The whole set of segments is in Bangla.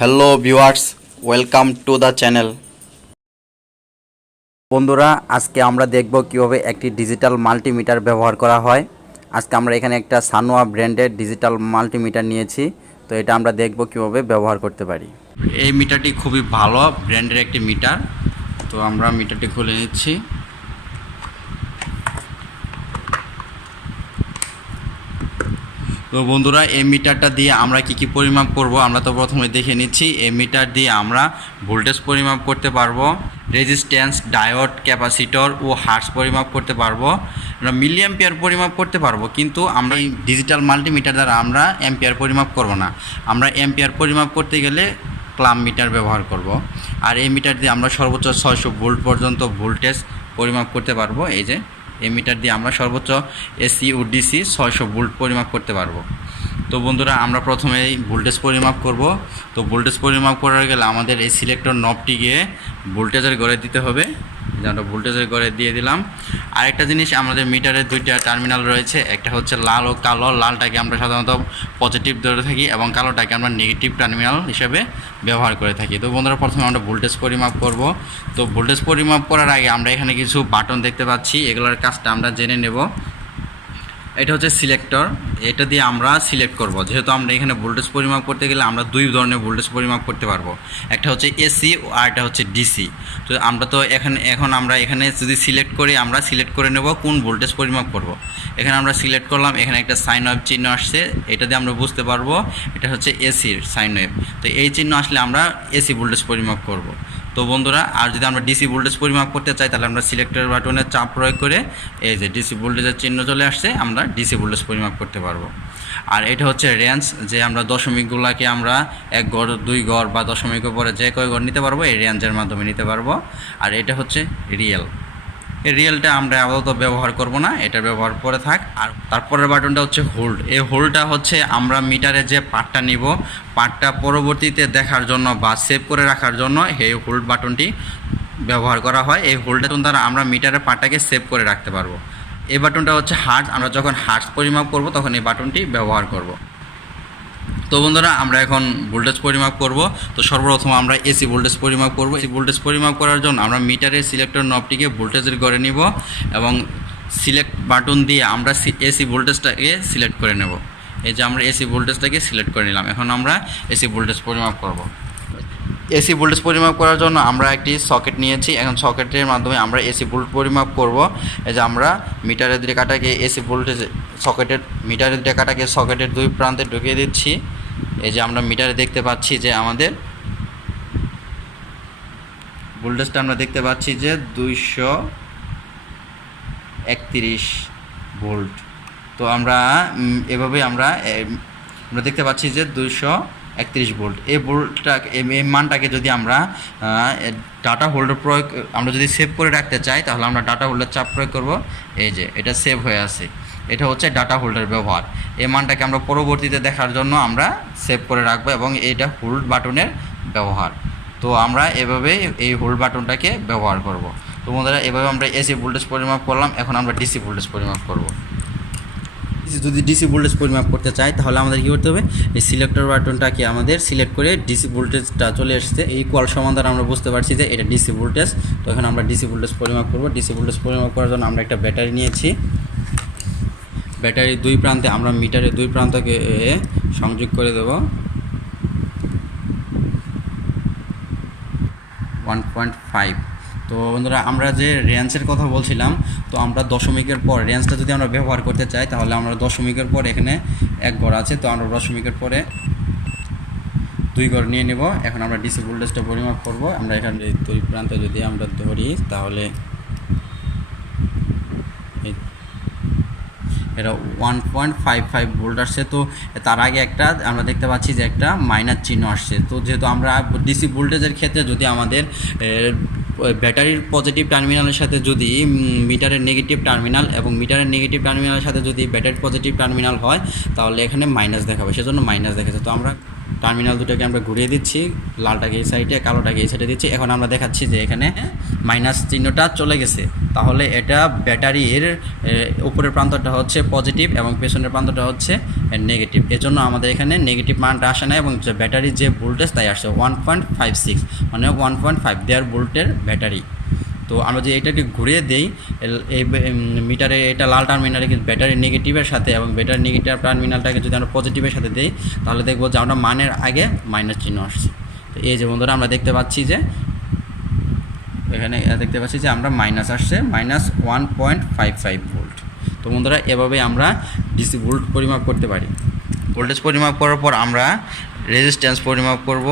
Hello viewers, welcome to the channel. বন্ধুরা, আজকে আমরা দেখব কিভাবে একটি ডিজিটাল মাল্টিমিটার ব্যবহার করা হয়। আজকে আমরা এখানে একটা সানোয়া ব্র্যান্ডের ডিজিটাল মাল্টিমিটার নিয়েছি। তো এটা আমরা দেখব কিভাবে ব্যবহার করতে পারি। এই মিটারটি খুবই ভালো ব্র্যান্ডের একটি মিটার। তো আমরা মিটারটি খুলে নিচ্ছি। তো বন্ধুরা, এই মিটারটা দিয়ে আমরা কি পরিমাপ করব আমরা তো প্রথমে দেখে নিচ্ছি। এই মিটার দিয়ে আমরা ভোল্টেজ পরিমাপ করতে পারবো, রেজিস্ট্যান্স, ডায়োড, ক্যাপাসিটর ও হার্টজ পরিমাপ করতে পারবো, আমরা মিলি অ্যাম্পিয়ার পরিমাপ করতে পারবো। কিন্তু আমরা এই ডিজিটাল মাল্টিমিটার দ্বারা আমরা অ্যাম্পিয়ার পরিমাপ করব না। আমরা অ্যাম্পিয়ার পরিমাপ করতে গেলে প্লাম মিটার ব্যবহার করব। আর এই মিটার দিয়ে আমরা সর্বোচ্চ 600 ভোল্ট পর্যন্ত ভোল্টেজ পরিমাপ করতে পারবো। এই মিটার দিয়ে আমরা সর্বোচ্চ এসি ও ডিসি 600 ভোল্ট পরিমাপ করতে পারবো। তো বন্ধুরা, আমরা প্রথমে ভোল্টেজ পরিমাপ করব। তো ভোল্টেজ পরিমাপ করার গেলে আমাদের এই সিলেক্টর নবটিকে ভোল্টেজের ঘরে দিতে হবে। আমরা ভোল্টেজের ঘরে দিয়ে দিলাম। আরেকটা জিনিস, আমাদের মিটারের দুইটা টার্মিনাল রয়েছে, একটা হচ্ছে লাল ও কালো। লালটাকে আমরা সাধারণত পজিটিভ ধরে থাকি এবং কালোটাকে আমরা নেগেটিভ টার্মিনাল হিসেবে ব্যবহার করে থাকি। তো বন্ধুরা, প্রথমে আমরা ভোল্টেজ পরিমাপ করব। তো ভোল্টেজ পরিমাপ করার আগে আমরা এখানে কিছু বাটন দেখতে পাচ্ছি, এগুলোর কাজটা আমরা জেনে নেব। এটা হচ্ছে সিলেক্টর, এটা দিয়ে আমরা সিলেক্ট করব। যেহেতু আমরা এখানে ভোল্টেজ পরিমাপ করতে গেলে আমরা দুই ধরনের ভোল্টেজ পরিমাপ করতে পারবো, একটা হচ্ছে এসি আর একটা হচ্ছে ডিসি। তো আমরা তো এখন আমরা এখানে যদি সিলেক্ট করি, আমরা সিলেক্ট করে নেব কোন ভোল্টেজ পরিমাপ করব। এখানে আমরা সিলেক্ট করলাম, এখানে একটা সাইন ওয়েভ চিহ্ন আসছে, এটা দিয়ে আমরা বুঝতে পারবো এটা হচ্ছে এসির সাইন ওয়েভ। তো এই চিহ্ন আসলে আমরা এসি ভোল্টেজ পরিমাপ করব। তো বন্ধুরা, আর যদি আমরা ডিসি ভোল্টেজ পরিমাপ করতে চাই তাহলে আমরা সিলেক্টর বাটনে চাপ প্রয়োগ করে এই যে ডিসি ভোল্টেজের চিহ্ন চলে আসছে, আমরা ডিসি ভোল্টেজ পরিমাপ করতে পারবো। আর এটা হচ্ছে রেঞ্জ, যে আমরা দশমিকগুলোকে আমরা 1 ঘর 2 ঘর বা দশমিকের পরে যে কয় ঘর নিতে পারবো এই রেঞ্জের মাধ্যমে নিতে পারবো। আর এটা হচ্ছে রিয়েল। এই রিয়েলটা আমরা আপাতত ব্যবহার করব না, এটা ব্যবহার করে থাক। আর তারপরের বাটনটা হচ্ছে হোল্ড। এই হোল্ডটা হচ্ছে আমরা মিটারে যে পার্টটা নিব, পার্টটা পরবর্তীতে দেখার জন্য বা সেভ করে রাখার জন্য এই হোল্ড বাটনটি ব্যবহার করা হয়। এই হোল্ড বাটন দ্বারা আমরা মিটারের পার্টটাকে সেভ করে রাখতে পারবো। এই বাটনটা হচ্ছে হার্টজ, আমরা যখন হার্টজ পরিমাপ করব তখন এই বাটনটি ব্যবহার করব। তো বন্ধুরা, আমরা এখন ভোল্টেজ পরিমাপ করব। তো সর্বপ্রথম আমরা এসি ভোল্টেজ পরিমাপ করব। এসি ভোল্টেজ পরিমাপ করার জন্য আমরা মিটারের সিলেক্টর নবটিকে ভোল্টেজের ঘরে নিব এবং সিলেক্ট বাটন দিয়ে আমরা এসি ভোল্টেজটাকে সিলেক্ট করে নেব। এই যে আমরা এসি ভোল্টেজটাকে সিলেক্ট করে নিলাম। এখন আমরা এসি ভোল্টেজ পরিমাপ করব। এসি ভোল্টেজ পরিমাপ করার জন্য আমরা একটি সকেট নিয়েছি। এখন সকেটের মাধ্যমে আমরা এসি ভোল্ট পরিমাপ করব। এই যে আমরা মিটারের দুই কাঁটাকে এসি ভোল্টেজ মিটারের দুই কাঁটাকে সকেটের দুই প্রান্তে ঢুকিয়ে দিচ্ছি। এই যে আমরা মিটারে দেখতে পাচ্ছি যে আমাদের ভোল্টেজটা আমরা দেখতে পাচ্ছি যে 231 ভোল্ট। তো আমরা এভাবে আমরা দেখতে পাচ্ছি যে 231 ভোল্ট। এই এই মানটাকে যদি আমরা ডাটা হোল্ডার প্রয়োগ আমরা যদি সেভ করে রাখতে চাই তাহলে আমরা ডাটা হোল্ডার চাপ প্রয়োগ করব। এই যে এটা সেভ হয়ে আছে, এটা হচ্ছে ডাটা হোল্ডার ব্যবহার। এই মানটাকে আমরা পরবর্তীতে দেখার জন্য আমরা সেভ করে রাখবো এবং এইটা হোল্ড বাটনের ব্যবহার। তো আমরা এভাবে এই হোল্ড বাটনটাকে ব্যবহার করব। তো বন্ধুরা, এভাবে আমরা এসি ভোল্টেজ পরিমাপ করলাম। এখন আমরা ডিসি ভোল্টেজ পরিমাপ করব। যদি ডিসি ভোল্টেজ পরিমাপ করতে চাই তাহলে আমাদের কী করতে হবে, এই সিলেক্টর বাটনটাকে আমাদের সিলেক্ট করে ডিসি ভোল্টেজটা চলে এসেছে এই ইকুয়াল সমান দ্বারা আমরা বুঝতে পারছি যে এটা ডিসি ভোল্টেজ। তো এখন আমরা ডিসি ভোল্টেজ পরিমাপ করব। ডিসি ভোল্টেজ পরিমাপ করার জন্য আমরা একটা ব্যাটারি নিয়েছি। ব্যাটারির দুই প্রান্তে আমরা মিটারের দুই প্রান্তকে সংযোগ করে দেব 1.5। তো বন্ধুরা, আমরা যে রেঞ্জের কথা বলছিলাম, তো আমরা দশমিকের পর রেঞ্জটা যদি আমরা ব্যবহার করতে চাই তাহলে আমরা দশমিকের পর এখানে 1 ঘর আছে, তো আমরা দশমিকের পরে 2 ঘর নিয়ে নেব। এখন আমরা ডিসি ভোল্টেজটা পরিমাপ করব। আমরা এখানে দুই প্রান্তে যদি আমরা ধরি তাহলে এটা 1.55 ভোল্ট আসছে। তো তার আগে একটা আমরা দেখতে পাচ্ছি যে একটা মাইনাস চিহ্ন আসছে। তো যেহেতু আমরা ডিসি ভোল্টেজের ক্ষেত্রে যদি আমাদের ব্যাটারির পজিটিভ টার্মিনালের সাথে যদি মিটারের নেগেটিভ টার্মিনাল এবং মিটারের নেগেটিভ টার্মিনালের সাথে যদি ব্যাটারির পজিটিভ টার্মিনাল হয় তাহলে এখানে মাইনাস দেখাবে, সেজন্য মাইনাস দেখাচ্ছে। তো আমরা টার্মিনাল দুটোকে আমরা ঘুরিয়ে দিচ্ছি, লালটাকে এই সাইডে কালোটাকে এই সাইডে দিচ্ছি। এখন আমরা দেখাচ্ছি যে এখানে মাইনাস চিহ্নটা চলে গেছে, তাহলে এটা ব্যাটারির উপরের প্রান্তটা হচ্ছে পজিটিভ এবং পেছনের প্রান্তটা হচ্ছে নেগেটিভ। এজন্য আমাদের এখানে নেগেটিভ মানটা আসে না এবং যে ব্যাটারির যে ভোল্টেজ তাই আসছে 1.56, মানে 1.5 দেয়ার ভোল্টের ব্যাটারি। তো আমরা যে এটাকে ঘুরিয়ে দেই এই মিটারে, এটা লাল টার্মিনালে কিন্তু ব্যাটারি নেগেটিভের সাথে এবং ব্যাটারি নেগেটিভ টার্মিনালটাকে যদি আমরা পজিটিভের সাথে দিই তাহলে দেখবো যে আমরা মানের আগে মাইনাস চিহ্ন আসছে। তো এই যে বন্ধুরা আমরা দেখতে পাচ্ছি যে এখানে দেখতে পাচ্ছি যে আমরা মাইনাস আসছে, মাইনাস 1.55 ভোল্ট। তো বন্ধুরা এভাবে আমরা ডিসি ভোল্ট পরিমাপ করতে পারি। ভোল্টেজ পরিমাপ করার পর আমরা রেজিস্ট্যান্স পরিমাপ করব।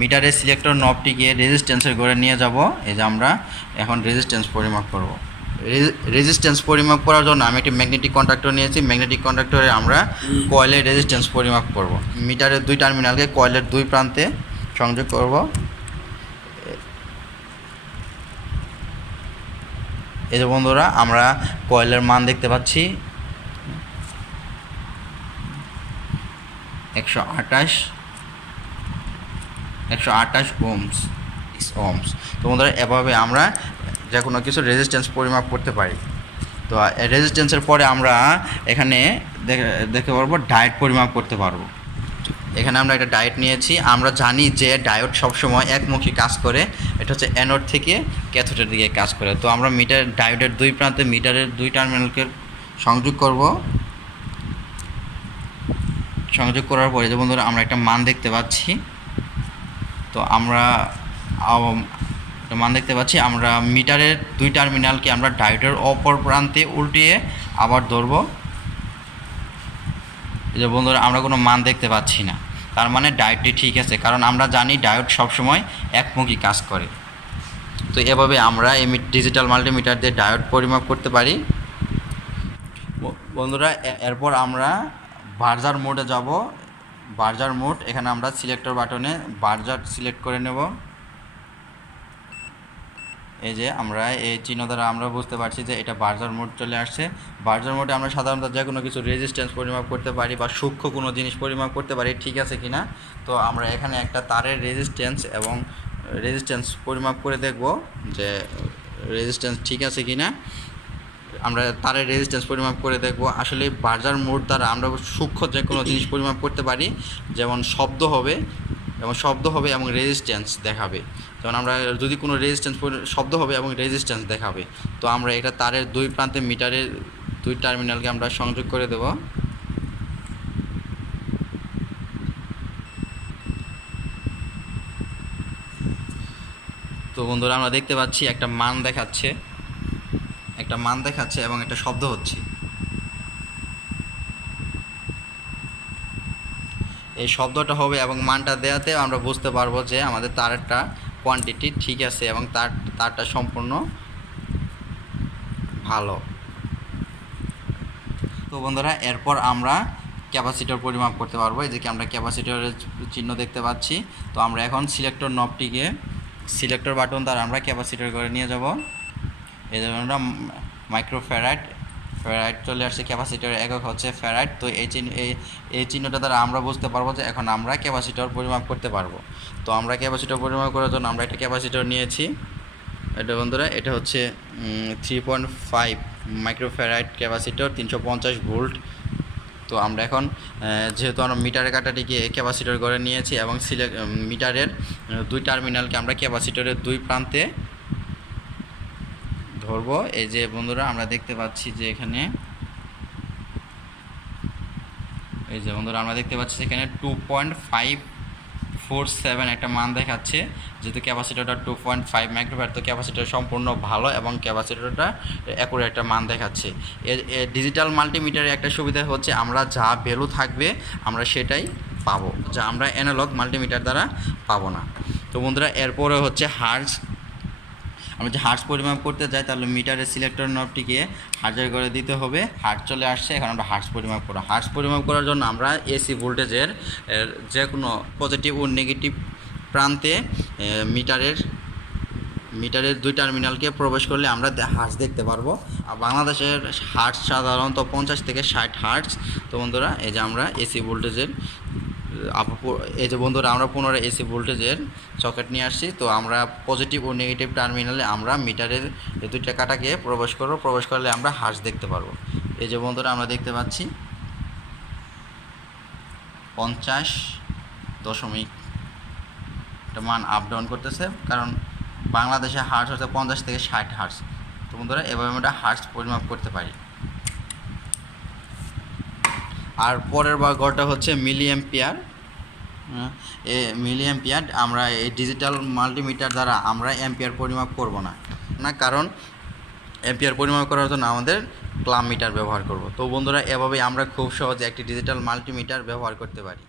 মিটারের সিলেক্টর নবটিকে রেজিস্ট্যান্সের ঘরে নিয়ে যাব। এই যে আমরা এখন রেজিস্ট্যান্স পরিমাপ করব। রেজিস্ট্যান্স পরিমাপ করার জন্য আমি একটি ম্যাগনেটিক কন্ডাক্টর নিয়েছি। ম্যাগনেটিক কন্ডাক্টরে আমরা কয়েলের রেজিস্ট্যান্স পরিমাপ করব। মিটারের দুই টার্মিনালকে কয়েলের দুই প্রান্তে সংযোগ করব। এই যে বন্ধুরা আমরা কয়েলের মান দেখতে পাচ্ছি 128 ওহমস। তো বন্ধুরা এভাবে আমরা যে কোনো কিছু রেজিস্ট্যান্স পরিমাপ করতে পারি। তো রেজিস্ট্যান্সের পরে আমরা এখানে দেখতে পারবো ডায়োড পরিমাপ করতে পারবো। এখানে আমরা একটা ডায়োড নিয়েছি। আমরা জানি যে ডায়োড সবসময় একমুখী কাজ করে, এটা হচ্ছে অ্যানোড থেকে ক্যাথোডের দিকে কাজ করে। তো আমরা ডায়োডের দুই প্রান্তে মিটারের দুই টার্মিনালকে সংযোগ করব। সংযোগ করার পরে যে বন্ধুরা আমরা একটা মান দেখতে পাচ্ছি। তো আমরা আমরা মিটারের দুই টার্মিনালকে আমরা ডায়োডের অপর প্রান্তে উল্টিয়ে আবার ধরব। এই যে বন্ধুরা আমরা কোনো মান দেখতে পাচ্ছি না, তার মানে ডায়োডটি ঠিক আছে, কারণ আমরা জানি ডায়োড সবসময় একমুখী কাজ করে। তো এভাবে আমরা এই ডিজিটাল মাল্টিমিটার দিয়ে ডায়োড পরিমাপ করতে পারি। বন্ধুরা এরপর আমরা বার্জার মোডে যাব। বার্জার মোড, এখানে আমরা সিলেক্টর বাটনে বার্জার সিলেক্ট করে নেব। এই যে আমরা এই চিহ্ন দ্বারা আমরা বুঝতে পারছি যে এটা বার্জার মোড চলে আসছে। বার্জার মোডে আমরা সাধারণত যে কোনো কিছু রেজিস্ট্যান্স পরিমাপ করতে পারি বা সূক্ষ্ম কোনো জিনিস পরিমাপ করতে পারি, ঠিক আছে কিনা। তো আমরা এখানে একটা তারের রেজিস্ট্যান্স পরিমাপ করে দেখব যে রেজিস্ট্যান্স ঠিক আছে কিনা। আমরা তারের রেজিস্ট্যান্স পরিমাপ করে দেখব। আসলে বার্জার মোড দ্বারা আমরা সূক্ষ্ম যে কোনো জিনিস পরিমাপ করতে পারি, যেমন শব্দ হবে এবং রেজিস্ট্যান্স দেখাবে। যেমন আমরা যদি কোনো শব্দ হবে এবং রেজিস্ট্যান্স দেখাবে, তো আমরা এটা তারের দুই প্রান্তে মিটারের দুই টার্মিনালকে আমরা সংযোগ করে দেব। তো বন্ধুরা আমরা দেখতে পাচ্ছি একটা মান দেখাচ্ছে এবং একটা শব্দ হচ্ছে। এই শব্দটা হবে এবং মানটা দেওয়াতে আমরা বুঝতে পারবো যে আমাদের তারটা কোয়ান্টিটি ঠিক আছে এবং তারটা সম্পূর্ণ ভালো। তো বন্ধুরা এরপর আমরা ক্যাপাসিটর পরিমাপ করতে পারবো। এই যে আমরা ক্যাপাসিটরের চিহ্ন দেখতে পাচ্ছি। তো আমরা এখন সিলেক্টর নবটিকে সিলেক্টর বাটন দ্বারা আমরা ক্যাপাসিটর করে নিয়ে যাব। এই জন্য আমরা মাইক্রোফ্যারাড চলে আসছে। ক্যাপাসিটরের একক হচ্ছে ফ্যারাড। তো এই চিহ্নটা দ্বারা আমরা বুঝতে পারবো যে এখন আমরা ক্যাপাসিটর পরিমাপ করতে পারবো। তো আমরা ক্যাপাসিটর পরিমাপ করার জন্য আমরা একটা ক্যাপাসিটর নিয়েছি। এটা বন্ধুরা এটা হচ্ছে 3.5 মাইক্রোফ্যারাড ক্যাপাসিটর, 350 ভোল্ট। তো আমরা এখন যেহেতু আমরা মিটারের কাঁটাটিকে ক্যাপাসিটর করে নিয়েছি এবং মিটারের দুই টার্মিনালকে আমরা ক্যাপাসিটরের দুই প্রান্তে ধরবো। এই যে বন্ধুরা আমরা দেখতে পাচ্ছি যে এখানে 2.547 একটা মান দেখাচ্ছে। যেহেতু ক্যাপাসিটরটা 2.5 মাইক্রোফ্যারাড, তো ক্যাপাসিটর সম্পূর্ণ ভালো এবং ক্যাপাসিটরটা অ্যাকুরেট একটা মান দেখাচ্ছে। ডিজিটাল মাল্টিমিটারের একটা সুবিধা হচ্ছে আমরা যা ভ্যালু থাকবে আমরা সেটাই পাবো, যা আমরা অ্যানালগ মাল্টিমিটার দ্বারা পাবো না। তো বন্ধুরা এরপরে হচ্ছে হার্জ। আমরা যে হার্জ পরিমাপ করতে যাই তাহলে মিটারের সিলেক্টর নবটিকে হার্জের করে দিতে হবে। হার্জ চলে আসছে, এখন আমরা হার্জ পরিমাপ করব। হার্জ পরিমাপ করার জন্য আমরা এসি ভোল্টেজের যে কোনো পজিটিভ ও নেগেটিভ প্রান্তে মিটারের দুই টার্মিনালকে প্রবেশ করলে আমরা হার্জ দেখতে পারবো। আর বাংলাদেশের হার্জ সাধারণত 50 থেকে 60 হার্জ। তো বন্ধুরা এই যে আমরা এসি ভোল্টেজের এই যে বন্ধুরা আমরা পুনরায় এসি ভোল্টেজের সকেট নিয়ে আসছি। তো আমরা পজিটিভ ও নেগেটিভ টার্মিনালে আমরা মিটারের এই দুইটা কাটাকে প্রবেশ করলে আমরা হার্স দেখতে পারবো। এই যে বন্ধুরা আমরা দেখতে পাচ্ছি 50., একটা মান আপ ডাউন করতেছে, কারণ বাংলাদেশে হার্স হচ্ছে 50 থেকে 60 হার্স। তো বন্ধুরা এভাবে আমরা হার্স পরিমাপ করতে পারি। আর পরের ঘরটা হচ্ছে মিলি অ্যাম্পিয়ার। আমরা এই ডিজিটাল মাল্টিমিটার দ্বারা আমরা অ্যাম্পিয়ার পরিমাপ করব না, কারণ অ্যাম্পিয়ার পরিমাপ করার জন্য আমাদের ক্লাম মিটার ব্যবহার করব। তো বন্ধুরা এভাবেই আমরা খুব সহজে একটি ডিজিটাল মাল্টিমিটার ব্যবহার করতে পারি।